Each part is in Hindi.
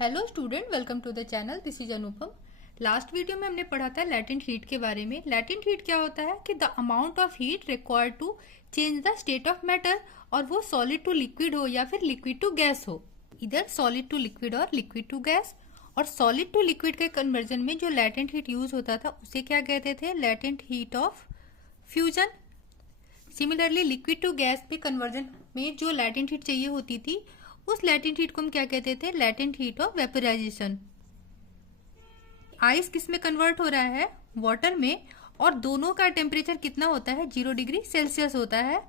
Hello student, welcome to the channel. This is Anupam. Last video में हमने पढ़ा था लैटेंट हीट के बारे में। लैटेंट हीट क्या होता है कि the amount of heat required to change the state of matter, और वो सॉलिड टू लिक्विड हो या फिर लिक्विड टू गैस हो, इधर सॉलिड टू लिक्विड और लिक्विड टू गैस। और सॉलिड टू लिक्विड के कन्वर्जन में जो लैटेंट हीट यूज होता था उसे क्या कहते थे? Latent heat of fusion. Similarly liquid to gas में कन्वर्जन में जो लैटेंट हीट चाहिए होती थी उस लैटेंट हीट को हम क्या कहते थे? Latent heat of vaporisation. Ice किस में कन्वर्ट हो रहा है? वाटर में। और दोनों का टेम्परेचर कितना होता है? 0 डिग्री सेल्सियस होता है,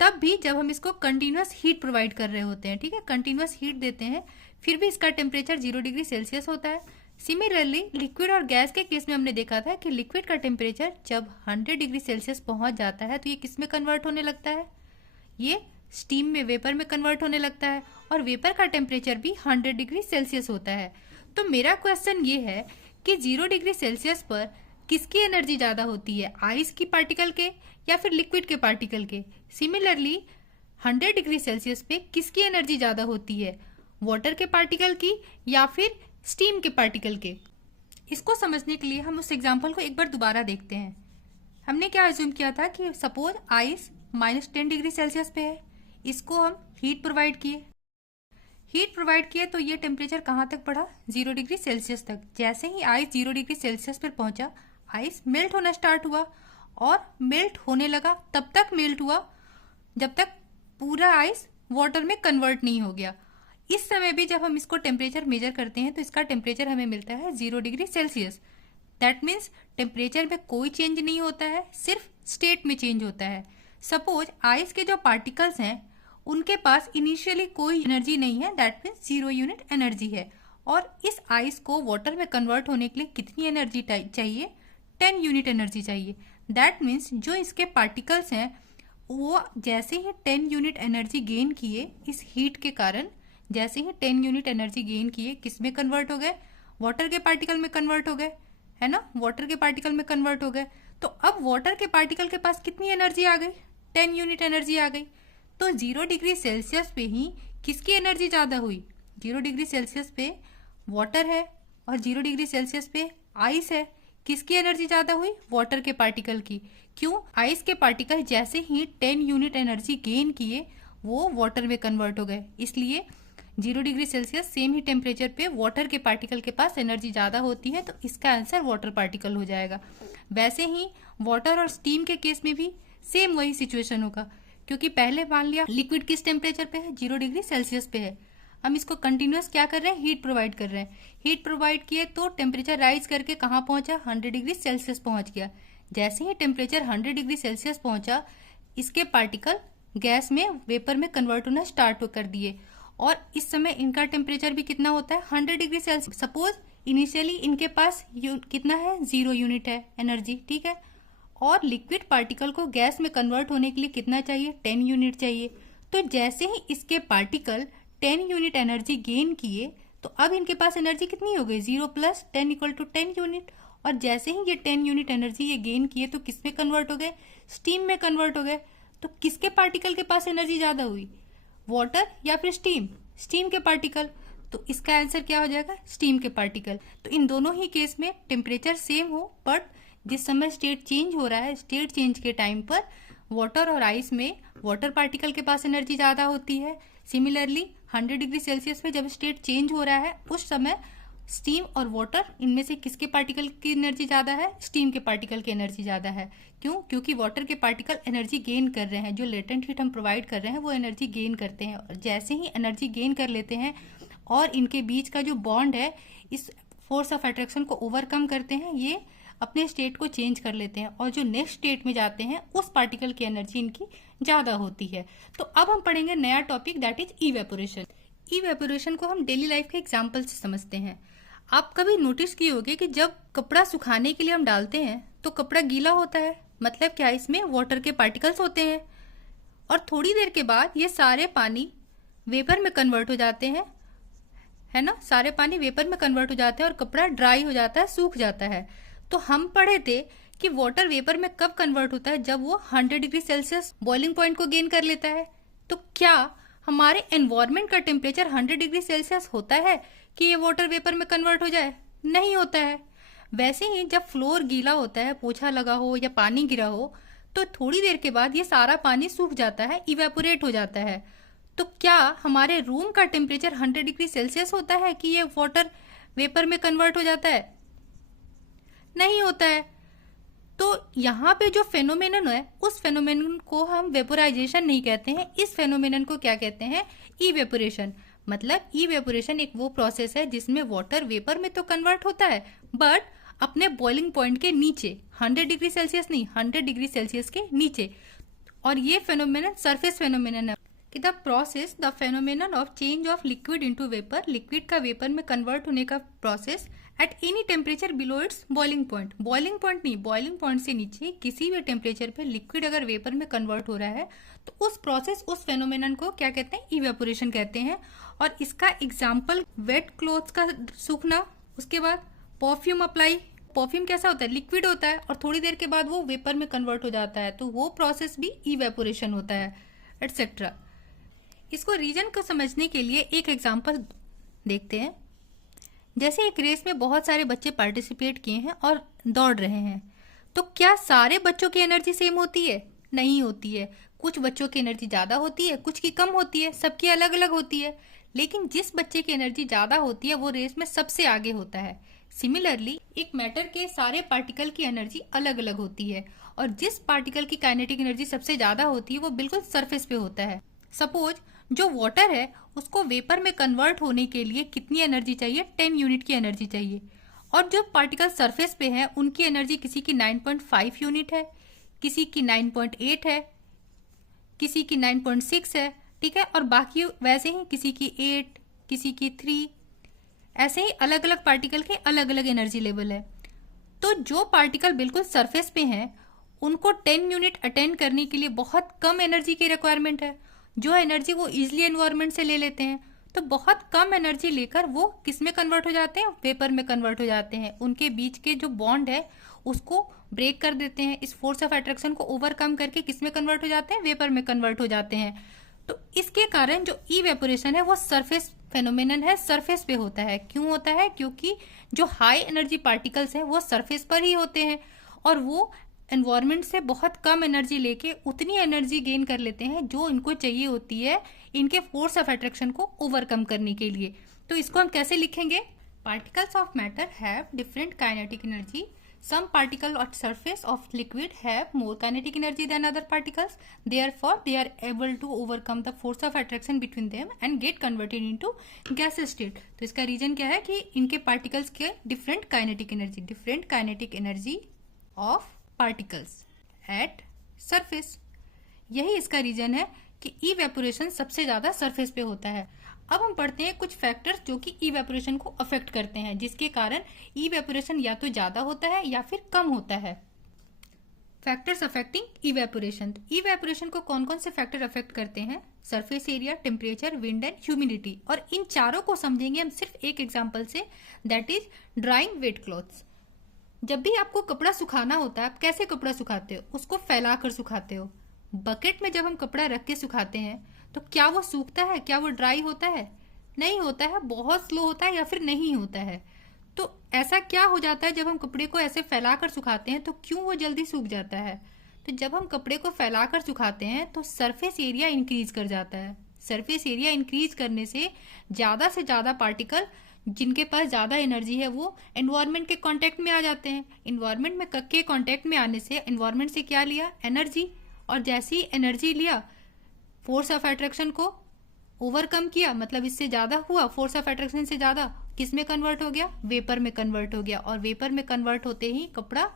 तब भी जब हम इसको कंटिन्यूअस हीट प्रोवाइड कर रहे होते हैं। ठीक है, कंटिन्यूअस हीट देते हैं फिर भी इसका टेम्परेचर 0 डिग्री सेल्सियस होता है। सिमिलरली लिक्विड और गैस के केस में हमने देखा था कि लिक्विड का टेम्परेचर जब 100 डिग्री सेल्सियस पहुंच जाता है तो ये किस में कन्वर्ट होने लगता है? ये स्टीम में, वेपर में कन्वर्ट होने लगता है। और वेपर का टेम्परेचर भी 100 डिग्री सेल्सियस होता है। तो मेरा क्वेश्चन ये है कि 0 डिग्री सेल्सियस पर किसकी एनर्जी ज़्यादा होती है? आइस की पार्टिकल के या फिर लिक्विड के पार्टिकल के? सिमिलरली 100 डिग्री सेल्सियस पे किसकी एनर्जी ज़्यादा होती है? वाटर के पार्टिकल की या फिर स्टीम के पार्टिकल के? इसको समझने के लिए हम उस एग्जाम्पल को एक बार दोबारा देखते हैं। हमने क्या अज्यूम किया था कि सपोज आइस -10 डिग्री सेल्सियस पे है, इसको हम हीट प्रोवाइड किए तो ये टेम्परेचर कहाँ तक बढ़ा? 0 डिग्री सेल्सियस तक। जैसे ही आइस 0 डिग्री सेल्सियस पर पहुंचा, आइस मेल्ट होना स्टार्ट हुआ और मेल्ट होने लगा। तब तक मेल्ट हुआ जब तक पूरा आइस वाटर में कन्वर्ट नहीं हो गया। इस समय भी जब हम इसको टेम्परेचर मेजर करते हैं तो इसका टेम्परेचर हमें मिलता है 0 degree Celsius. That means temperature में कोई चेंज नहीं होता है, सिर्फ स्टेट में चेंज होता है। सपोज आइस के जो पार्टिकल्स हैं उनके पास इनिशियली कोई एनर्जी नहीं है, दैट मीन्स 0 यूनिट एनर्जी है। और इस आइस को वाटर में कन्वर्ट होने के लिए कितनी एनर्जी चाहिए? 10 यूनिट एनर्जी चाहिए। दैट मीन्स जो इसके पार्टिकल्स हैं वो जैसे ही 10 यूनिट एनर्जी गेन किए इस हीट के कारण, जैसे ही 10 यूनिट एनर्जी गेन किए, किस में कन्वर्ट हो गए? वाटर के पार्टिकल में कन्वर्ट हो गए, है ना? वाटर के पार्टिकल में कन्वर्ट हो गए। तो अब वाटर के पार्टिकल के पास कितनी एनर्जी आ गई? 10 यूनिट एनर्जी आ गई। तो 0 डिग्री सेल्सियस पे ही किसकी एनर्जी ज़्यादा हुई? 0 डिग्री सेल्सियस पे वाटर है और 0 डिग्री सेल्सियस पे आइस है। किसकी एनर्जी ज़्यादा हुई? वाटर के पार्टिकल की। क्यों? आइस के पार्टिकल जैसे ही 10 यूनिट एनर्जी गेन किए वो वाटर में कन्वर्ट हो गए, इसलिए 0 डिग्री सेल्सियस सेम ही टेम्परेचर पे वाटर के पार्टिकल के पास एनर्जी ज़्यादा होती है, तो इसका आंसर वाटर पार्टिकल हो जाएगा। वैसे ही वाटर और स्टीम के केस में भी सेम वही सिचुएशन होगा, क्योंकि पहले मान लिया लिक्विड किस टेम्परेचर पे है? 0 डिग्री सेल्सियस पे है। हम इसको कंटिन्यूअस क्या कर रहे हैं? हीट प्रोवाइड कर रहे हैं। हीट प्रोवाइड किए तो टेम्परेचर राइज करके कहाँ पहुंचा? 100 डिग्री सेल्सियस पहुंच गया। जैसे ही टेम्परेचर 100 डिग्री सेल्सियस पहुंचा, इसके पार्टिकल गैस में, वेपर में कन्वर्ट होना स्टार्ट कर दिए। और इस समय इनका टेम्परेचर भी कितना होता है? 100 डिग्री सेल्सियस। सपोज इनिशियली इनके पास कितना है? 0 यूनिट है एनर्जी, ठीक है। और लिक्विड पार्टिकल को गैस में कन्वर्ट होने के लिए कितना चाहिए? 10 यूनिट चाहिए। तो जैसे ही इसके पार्टिकल 10 यूनिट एनर्जी गेन किए तो अब इनके पास एनर्जी कितनी हो गई? 0 + 10 = 10 यूनिट। और जैसे ही ये 10 यूनिट एनर्जी ये गेन किए तो किस में कन्वर्ट हो गए? स्टीम में कन्वर्ट हो गए। तो किसके पार्टिकल के पास एनर्जी ज़्यादा हुई? वाटर या फिर स्टीम? स्टीम के पार्टिकल। तो इसका आंसर क्या हो जाएगा? स्टीम के पार्टिकल। तो इन दोनों ही केस में टेम्परेचर सेम हो, बट जिस समय स्टेट चेंज हो रहा है, स्टेट चेंज के टाइम पर वाटर और आइस में वाटर पार्टिकल के पास एनर्जी ज़्यादा होती है। सिमिलरली 100 डिग्री सेल्सियस पे जब स्टेट चेंज हो रहा है उस समय स्टीम और वाटर, इनमें से किसके पार्टिकल की एनर्जी ज़्यादा है? स्टीम के पार्टिकल की एनर्जी ज़्यादा है। क्यों? क्योंकि वाटर के पार्टिकल एनर्जी गेन कर रहे हैं, जो लेटेंट हीट हम प्रोवाइड कर रहे हैं वो एनर्जी गेन करते हैं। और जैसे ही एनर्जी गेन कर लेते हैं और इनके बीच का जो बॉन्ड है इस फोर्स ऑफ अट्रैक्शन को ओवरकम करते हैं, ये अपने स्टेट को चेंज कर लेते हैं और जो नेक्स्ट स्टेट में जाते हैं उस पार्टिकल की एनर्जी इनकी ज़्यादा होती है। तो अब हम पढ़ेंगे नया topic, that is evaporation. Evaporation को हम डेली लाइफ के एग्जाम्पल से समझते हैं। आप कभी नोटिस किए होंगे कि जब कपड़ा सुखाने के लिए हम डालते हैं तो कपड़ा गीला होता है, मतलब क्या? इसमें वाटर के पार्टिकल्स होते हैं और थोड़ी देर के बाद ये सारे पानी वेपर में कन्वर्ट हो जाते हैं, है ना? सारे पानी वेपर में कन्वर्ट हो जाते हैं और कपड़ा ड्राई हो जाता है, सूख जाता है। तो हम पढ़े थे कि वाटर वेपर में कब कन्वर्ट होता है? जब वो 100 डिग्री सेल्सियस बॉइलिंग पॉइंट को गेन कर लेता है। तो क्या हमारे एनवायरनमेंट का टेम्परेचर 100 डिग्री सेल्सियस होता है? कि ये वाटर वेपर में कन्वर्ट हो जाए? नहीं होता है। वैसे ही जब फ्लोर गीला होता है, पोछा लगा हो या पानी गिरा हो, तो थोड़ी देर के बाद ये सारा पानी सूख जाता है, इवेपोरेट हो जाता है। तो क्या हमारे रूम का टेम्परेचर 100 डिग्री सेल्सियस होता है कि ये वाटर वेपर में कन्वर्ट हो जाता है? नहीं होता है। तो यहाँ पे जो फेनोमेनन है, उस फेनोमेनन को हम वेपोराइजेशन नहीं कहते हैं, इस फेनोमेनन को क्या कहते हैं? इवेपोरेशन। मतलब इवेपोरेशन एक वो प्रोसेस है जिसमें वाटर वेपर में तो कन्वर्ट होता है, बट अपने बॉइलिंग पॉइंट के नीचे, 100 डिग्री सेल्सियस नहीं, 100 डिग्री सेल्सियस के नीचे। और ये फेनोमेनन सरफेस फेनोमेनन है कि the process, the phenomenon of change of liquid into vapour, liquid का वेपर में कन्वर्ट होने का process at any temperature below it's boiling point. Boiling point नहीं, बॉइलिंग पॉइंट से नीचे किसी भी टेम्परेचर पे लिक्विड अगर वेपर में कन्वर्ट हो रहा है तो उस प्रोसेस, उस फेनोमेनन को क्या कहते हैं? इवेपोरेशन कहते हैं। और इसका एग्जाम्पल वेट क्लोथ्स का सूखना, उसके बाद परफ्यूम अप्लाई। परफ्यूम कैसा होता है? लिक्विड होता है और थोड़ी देर के बाद वो वेपर में कन्वर्ट हो जाता है, तो वो प्रोसेस भी इवेपोरेशन होता है, एटसेट्रा। इसको रीजन को समझने के लिए एक एग्जाम्पल देखते हैं। जैसे एक रेस में बहुत सारे बच्चे पार्टिसिपेट किए हैं और दौड़ रहे हैं, तो क्या सारे बच्चों की एनर्जी सेम होती है? नहीं होती है। कुछ बच्चों की एनर्जी ज़्यादा होती है, कुछ की कम होती है, सबकी अलग अलग होती है। लेकिन जिस बच्चे की एनर्जी ज़्यादा होती है वो रेस में सबसे आगे होता है। सिमिलरली एक मैटर के सारे पार्टिकल की एनर्जी अलग अलग होती है, और जिस पार्टिकल की काइनेटिक एनर्जी सबसे ज़्यादा होती है वो बिल्कुल सरफेस पे होता है। सपोज जो वाटर है उसको वेपर में कन्वर्ट होने के लिए कितनी एनर्जी चाहिए? 10 यूनिट की एनर्जी चाहिए। और जो पार्टिकल सरफेस पे है उनकी एनर्जी किसी की 9.5 यूनिट है, किसी की 9.8 है, किसी की 9.6 है, ठीक है। और बाकी वैसे ही किसी की 8, किसी की 3, ऐसे ही अलग अलग पार्टिकल के अलग अलग एनर्जी लेवल है। तो जो पार्टिकल बिल्कुल सरफेस पे हैं उनको 10 यूनिट अटेंड करने के लिए बहुत कम एनर्जी की रिक्वायरमेंट है। जो एनर्जी वो इजिली एनवायरनमेंट से ले लेते हैं, तो बहुत कम एनर्जी लेकर वो किस में कन्वर्ट हो जाते हैं? वेपर में कन्वर्ट हो जाते हैं। उनके बीच के जो बॉन्ड है उसको ब्रेक कर देते हैं, इस फोर्स ऑफ अट्रैक्शन को ओवरकम करके किस में कन्वर्ट हो जाते हैं? वेपर में कन्वर्ट हो जाते हैं। तो इसके कारण जो इवेपोरेशन है वो सरफेस फेनोमेनन है, सरफेस पे होता है। क्यों होता है? क्योंकि जो हाई एनर्जी पार्टिकल्स हैं वो सरफेस पर ही होते हैं और वो एनवायरनमेंट से बहुत कम एनर्जी लेके उतनी एनर्जी गेन कर लेते हैं जो इनको चाहिए होती है इनके फोर्स ऑफ अट्रैक्शन को ओवरकम करने के लिए। तो इसको हम कैसे लिखेंगे? Particles of matter have different kinetic energy. Some particle at surface of liquid have more kinetic energy than other particles. Therefore, they are able to overcome the force of attraction between them and get converted into gaseous state. तो इसका रीजन क्या है कि इनके पार्टिकल्स के different kinetic energy of particles at surface. यही इसका रीजन है कि इवेपोरेशन सबसे ज्यादा सरफेस पे होता है। अब हम पढ़ते हैं कुछ फैक्टर्स जो कि इवेपोरेशन को अफेक्ट करते हैं, जिसके कारण इवेपोरेशन या तो ज्यादा होता है या फिर कम होता है। Factors affecting evaporation. इवेपोरेशन को कौन कौन से फैक्टर अफेक्ट करते हैं? Surface area, temperature, wind and humidity. और इन चारों को समझेंगे हम सिर्फ एक एग्जाम्पल से, that is drying wet clothes. जब भी आपको कपड़ा सुखाना होता है, आप कैसे कपड़ा सुखाते हो? उसको फैलाकर सुखाते हो। बकेट में जब हम कपड़ा रख के सुखाते हैं तो क्या वो सूखता है? क्या वो ड्राई होता है? नहीं होता है, बहुत स्लो होता है या फिर नहीं होता है। तो ऐसा क्या हो जाता है जब हम कपड़े को ऐसे फैलाकर सुखाते हैं तो क्यों वो जल्दी सूख जाता है? तो जब हम कपड़े को फैलाकर सुखाते हैं तो सरफेस एरिया इंक्रीज कर जाता है। सरफेस एरिया इंक्रीज करने से ज्यादा पार्टिकल जिनके पास ज्यादा एनर्जी है वो एनवायरनमेंट के कांटेक्ट में आ जाते हैं। एनवायरनमेंट में के कांटेक्ट में आने से एनवायरनमेंट से क्या लिया? एनर्जी। और जैसी एनर्जी लिया, फोर्स ऑफ अट्रैक्शन को ओवरकम किया, मतलब इससे ज्यादा हुआ, फोर्स ऑफ अट्रैक्शन से ज्यादा, किस में कन्वर्ट हो गया? वेपर में कन्वर्ट हो गया। और वेपर में कन्वर्ट होते ही कपड़ा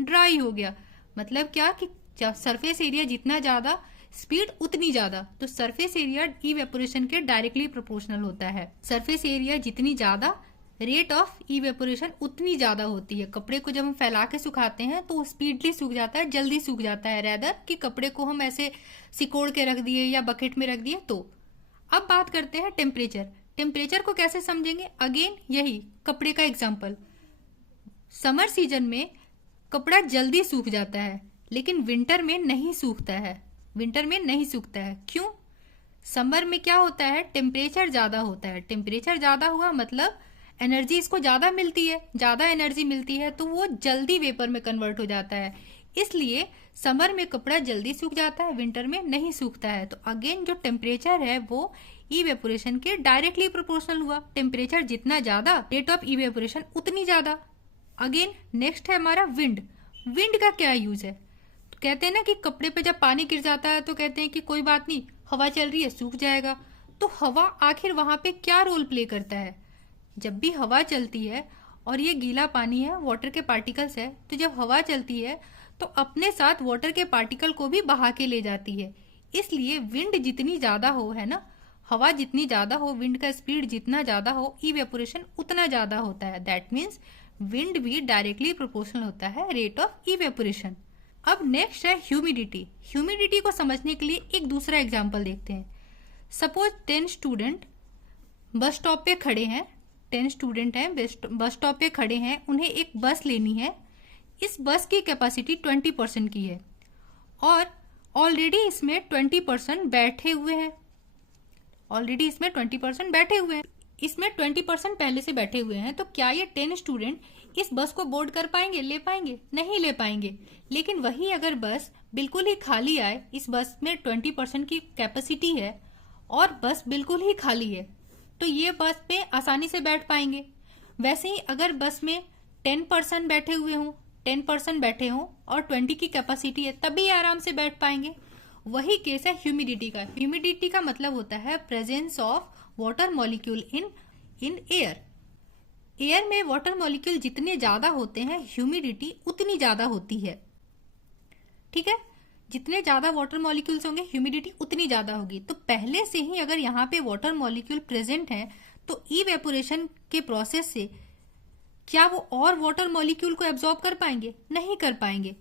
ड्राई हो गया। मतलब क्या कि सरफेस एरिया जितना ज्यादा, स्पीड उतनी ज्यादा। तो सरफेस एरिया इवेपोरेशन के डायरेक्टली प्रोपोर्शनल होता है। सरफेस एरिया जितनी ज्यादा, रेट ऑफ इवेपोरेशन उतनी ज्यादा होती है। कपड़े को जब हम फैला के सुखाते हैं तो स्पीडली सूख जाता है, जल्दी सूख जाता है, रेदर कि कपड़े को हम ऐसे सिकोड़ के रख दिए या बकेट में रख दिए। तो अब बात करते हैं टेम्परेचर। टेम्परेचर को कैसे समझेंगे? अगेन यही कपड़े का एग्जाम्पल। समर सीजन में कपड़ा जल्दी सूख जाता है लेकिन विंटर में नहीं सूखता है। विंटर में नहीं सूखता है क्यों? समर में क्या होता है? टेम्परेचर ज्यादा होता है। टेम्परेचर ज्यादा हुआ मतलब एनर्जी इसको ज़्यादा मिलती है, ज़्यादा एनर्जी मिलती है तो वो जल्दी वेपर में कन्वर्ट हो जाता है। इसलिए समर में कपड़ा जल्दी सूख जाता है, विंटर में नहीं सूखता है। तो अगेन जो टेम्परेचर है वो इवेपोरेशन के डायरेक्टली प्रोपोर्शनल हुआ। टेम्परेचर जितना ज़्यादा, रेट ऑफ इवेपोरेशन उतनी ज़्यादा। अगेन नेक्स्ट है हमारा विंड। विंड का क्या यूज है? तो कहते हैं ना कि कपड़े पे जब पानी गिर जाता है तो कहते हैं कि कोई बात नहीं, हवा चल रही है, सूख जाएगा। तो हवा आखिर वहां पे क्या रोल प्ले करता है? जब भी हवा चलती है और ये गीला पानी है, वाटर के पार्टिकल्स है, तो जब हवा चलती है तो अपने साथ वाटर के पार्टिकल को भी बहा के ले जाती है। इसलिए विंड जितनी ज्यादा हो, है ना, हवा जितनी ज्यादा हो, विंड का स्पीड जितना ज्यादा हो, इवेपोरेशन उतना ज्यादा होता है। दैट मीन्स विंड भी डायरेक्टली प्रोपोर्शनल होता है रेट ऑफ इवेपोरेशन। अब नेक्स्ट है ह्यूमिडिटी। ह्यूमिडिटी को समझने के लिए एक दूसरा एग्जाम्पल देखते हैं। सपोज 10 स्टूडेंट बस स्टॉप पे खड़े हैं, 10 स्टूडेंट हैं, बस स्टॉप पे खड़े हैं, उन्हें एक बस लेनी है। इस बस की कैपेसिटी 20% की है और ऑलरेडी इसमें 20% बैठे हुए हैं। ऑलरेडी इसमें 20% बैठे हुए हैं, इसमें 20% पहले से बैठे हुए हैं। तो क्या ये 10 स्टूडेंट इस बस को बोर्ड कर पाएंगे, ले पाएंगे? नहीं ले पाएंगे। लेकिन वही अगर बस बिल्कुल ही खाली आए, इस बस में 20% की कैपेसिटी है और बस बिल्कुल ही खाली है, तो ये बस पे आसानी से बैठ पाएंगे। वैसे ही अगर बस में 10% बैठे हुए हों, 10% बैठे हों और 20 की कैपेसिटी है, तभी आराम से बैठ पाएंगे। वही केस है ह्यूमिडिटी का। ह्यूमिडिटी का मतलब होता है presence of water molecule in air. Air में वाटर मॉलिक्यूल जितने ज्यादा होते हैं, ह्यूमिडिटी उतनी ज्यादा होती है। ठीक है, जितने ज्यादा वाटर मॉलिक्यूल्स होंगे, ह्यूमिडिटी उतनी ज्यादा होगी। तो पहले से ही अगर यहाँ पे वाटर मॉलिक्यूल प्रेजेंट है तो इवेपोरेशन के प्रोसेस से क्या वो और वाटर मॉलिक्यूल को एब्जॉर्ब कर पाएंगे? नहीं कर पाएंगे।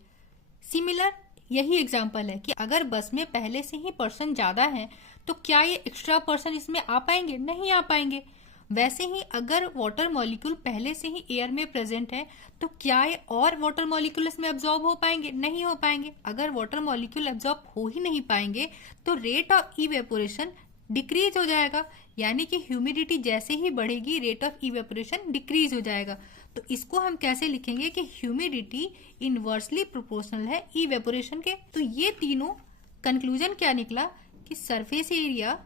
सिमिलर यही एग्जांपल है कि अगर बस में पहले से ही पर्सन ज्यादा है तो क्या ये एक्स्ट्रा पर्सन इसमें आ पाएंगे? नहीं आ पाएंगे। वैसे ही अगर वाटर मॉलिक्यूल पहले से ही एयर में प्रेजेंट है तो क्या ये और वाटर मॉलिक्यूल इसमें एब्जॉर्ब हो पाएंगे? नहीं हो पाएंगे। अगर वाटर मॉलिक्यूल एब्जॉर्ब हो ही नहीं पाएंगे तो रेट ऑफ इवेपोरेशन डिक्रीज हो जाएगा, यानी कि ह्यूमिडिटी जैसे ही बढ़ेगी रेट ऑफ इवेपोरेशन डिक्रीज हो जाएगा। तो इसको हम कैसे लिखेंगे कि ह्यूमिडिटी इनवर्सली प्रोपोर्शनल है इवेपोरेशन के। तो ये तीनों कंक्लूजन क्या निकला कि surface area,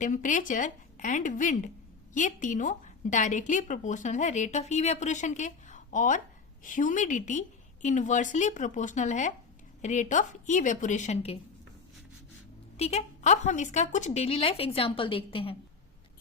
temperature and wind, ये तीनों डायरेक्टली प्रोपोर्शनल है रेट ऑफ इवेपोरेशन के और ह्यूमिडिटी इनवर्सली प्रोपोर्शनल है रेट ऑफ इवेपोरेशन के। ठीक है, अब हम इसका कुछ डेली लाइफ एग्जांपल देखते हैं।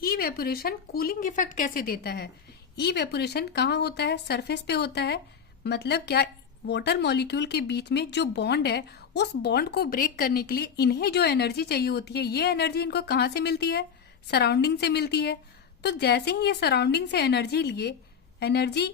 इवेपोरेशन कूलिंग इफेक्ट कैसे देता है? इवेपोरेशन कहाँ होता है? सरफेस पे होता है। मतलब क्या? वाटर मॉलिक्यूल के बीच में जो बॉन्ड है, उस बॉन्ड को ब्रेक करने के लिए इन्हें जो एनर्जी चाहिए होती है, ये एनर्जी इनको कहाँ से मिलती है? सराउंडिंग से मिलती है। तो जैसे ही ये सराउंडिंग से एनर्जी लिए, एनर्जी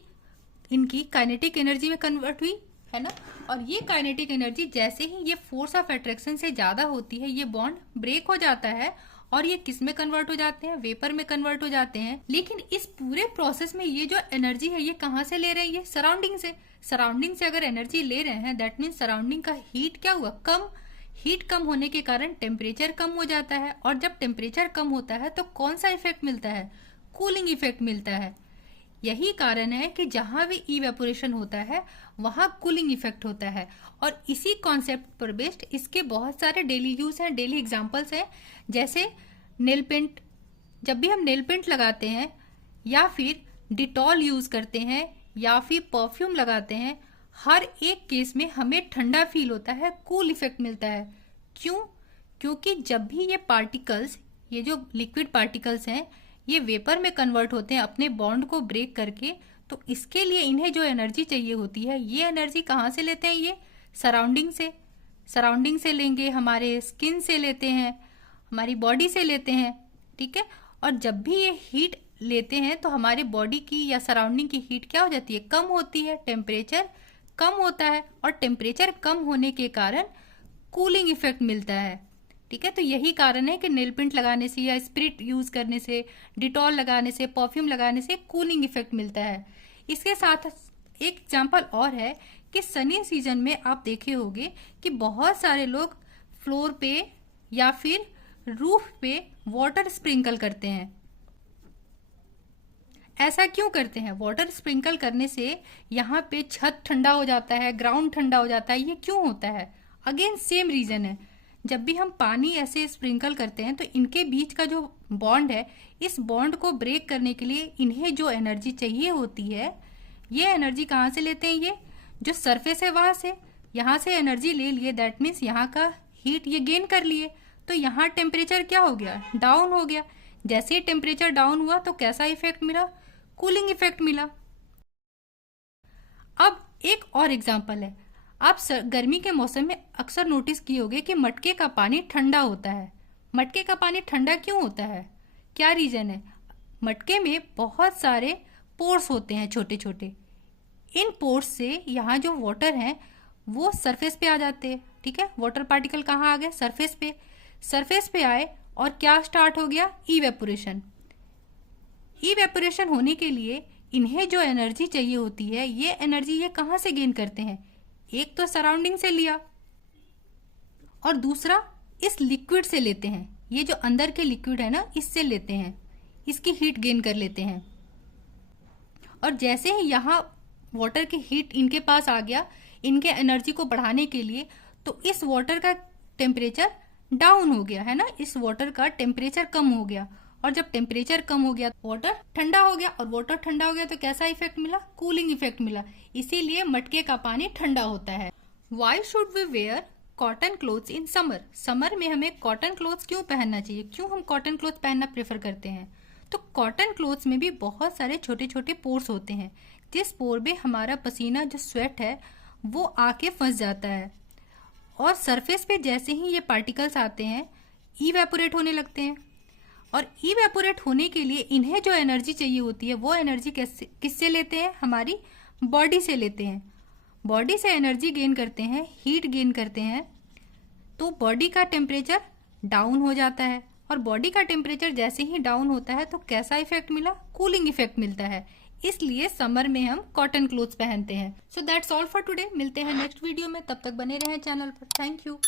इनकी काइनेटिक एनर्जी में कन्वर्ट हुई, है ना। और ये काइनेटिक एनर्जी जैसे ही ये फोर्स ऑफ अट्रैक्शन से ज्यादा होती है, ये बॉन्ड ब्रेक हो जाता है और ये किस में कन्वर्ट हो जाते हैं? वेपर में कन्वर्ट हो जाते हैं। लेकिन इस पूरे प्रोसेस में ये जो एनर्जी है ये कहाँ से ले रहे हैं? ये सराउंडिंग से। सराउंडिंग से अगर एनर्जी ले रहे हैं, दैट मीन्स सराउंडिंग का हीट क्या हुआ? कम। हीट कम होने के कारण टेम्परेचर कम हो जाता है और जब टेम्परेचर कम होता है तो कौन सा इफेक्ट मिलता है? कूलिंग इफेक्ट मिलता है। यही कारण है कि जहां भी इवेपोरेशन होता है वहां कूलिंग इफेक्ट होता है। और इसी कॉन्सेप्ट पर बेस्ड इसके बहुत सारे डेली यूज हैं, डेली एग्जांपल्स हैं। जैसे नेल पेंट, जब भी हम नेल पेंट लगाते हैं या फिर डिटॉल यूज करते हैं या फिर परफ्यूम लगाते हैं, हर एक केस में हमें ठंडा फील होता है, कूल इफेक्ट मिलता है। क्यों? क्योंकि जब भी ये पार्टिकल्स, ये जो लिक्विड पार्टिकल्स हैं, ये वेपर में कन्वर्ट होते हैं अपने बॉन्ड को ब्रेक करके, तो इसके लिए इन्हें जो एनर्जी चाहिए होती है, ये एनर्जी कहाँ से लेते हैं? ये सराउंडिंग से। सराउंडिंग से लेंगे, हमारे स्किन से लेते हैं, हमारी बॉडी से लेते हैं। ठीक है, और जब भी ये हीट लेते हैं तो हमारे बॉडी की या सराउंडिंग की हीट क्या हो जाती है? कम होती है, टेम्परेचर कम होता है और टेम्परेचर कम होने के कारण कूलिंग इफेक्ट मिलता है। ठीक है, तो यही कारण है कि नेल पेंट लगाने से या स्पिरिट यूज करने से, डिटॉल लगाने से, परफ्यूम लगाने से कूलिंग इफेक्ट मिलता है। इसके साथ एक एग्जांपल और है कि सनी सीजन में आप देखे होंगे कि बहुत सारे लोग फ्लोर पे या फिर रूफ पे वाटर स्प्रिंकल करते हैं। ऐसा क्यों करते हैं? वाटर स्प्रिंकल करने से यहाँ पे छत ठंडा हो जाता है, ग्राउंड ठंडा हो जाता है। ये क्यों होता है? अगेन सेम रीजन है। जब भी हम पानी ऐसे स्प्रिंकल करते हैं तो इनके बीच का जो बॉन्ड है, इस बॉन्ड को ब्रेक करने के लिए इन्हें जो एनर्जी चाहिए होती है, ये एनर्जी कहाँ से लेते हैं? ये जो सरफेस है वहां से, यहाँ से एनर्जी ले लिए, दैट मीन्स यहाँ का हीट ये गेन कर लिए, तो यहाँ टेम्परेचर क्या हो गया? डाउन हो गया। जैसे ही टेम्परेचर डाउन हुआ तो कैसा इफेक्ट मिला? कूलिंग इफेक्ट मिला। अब एक और एग्जांपल है। आप गर्मी के मौसम में अक्सर नोटिस किए होंगे कि मटके का पानी ठंडा होता है। मटके का पानी ठंडा क्यों होता है? क्या रीजन है? मटके में बहुत सारे पोर्स होते हैं, छोटे छोटे। इन पोर्स से यहाँ जो वाटर है वो सरफेस पे आ जाते हैं। ठीक है, वाटर पार्टिकल कहाँ आ गए? सरफेस पे। सरफेस पे आए और क्या स्टार्ट हो गया? इवेपोरेशन। इवेपोरेशन होने के लिए इन्हें जो एनर्जी चाहिए होती है, ये एनर्जी ये कहाँ से गेन करते हैं? एक तो सराउंडिंग से लिया और दूसरा इस लिक्विड से लेते हैं। ये जो अंदर के लिक्विड है ना, इससे लेते हैं, इसकी हीट गेन कर लेते हैं। और जैसे ही यहाँ वाटर की हीट इनके पास आ गया, इनके एनर्जी को बढ़ाने के लिए, तो इस वाटर का टेम्परेचर डाउन हो गया है ना, इस वाटर का टेम्परेचर कम हो गया। और जब टेम्परेचर कम हो गया वाटर ठंडा हो गया, और वाटर ठंडा हो गया तो कैसा इफेक्ट मिला? कूलिंग इफेक्ट मिला। इसीलिए मटके का पानी ठंडा होता है। Why should we wear cotton clothes in summer? Summer में हमें कॉटन क्लोथ्स क्यों पहनना चाहिए? क्यों हम कॉटन क्लोथ पहनना प्रेफर करते हैं? तो कॉटन क्लोथ्स में भी बहुत सारे छोटे छोटे पोर्स होते हैं, जिस पोर में हमारा पसीना जो स्वेट है वो आके फंस जाता है, और सरफेस पे जैसे ही ये पार्टिकल्स आते हैं इवेपोरेट होने लगते हैं। और इवेपोरेट होने के लिए इन्हें जो एनर्जी चाहिए होती है वो एनर्जी किससे लेते हैं? हमारी बॉडी से लेते हैं। बॉडी से एनर्जी गेन करते हैं, हीट गेन करते हैं, तो बॉडी का टेम्परेचर डाउन हो जाता है। और बॉडी का टेम्परेचर जैसे ही डाउन होता है तो कैसा इफेक्ट मिला? कूलिंग इफेक्ट मिलता है। इसलिए समर में हम कॉटन क्लोथ्स पहनते हैं। So that's all for today. मिलते हैं नेक्स्ट वीडियो में, तब तक बने रहें चैनल पर। Thank you.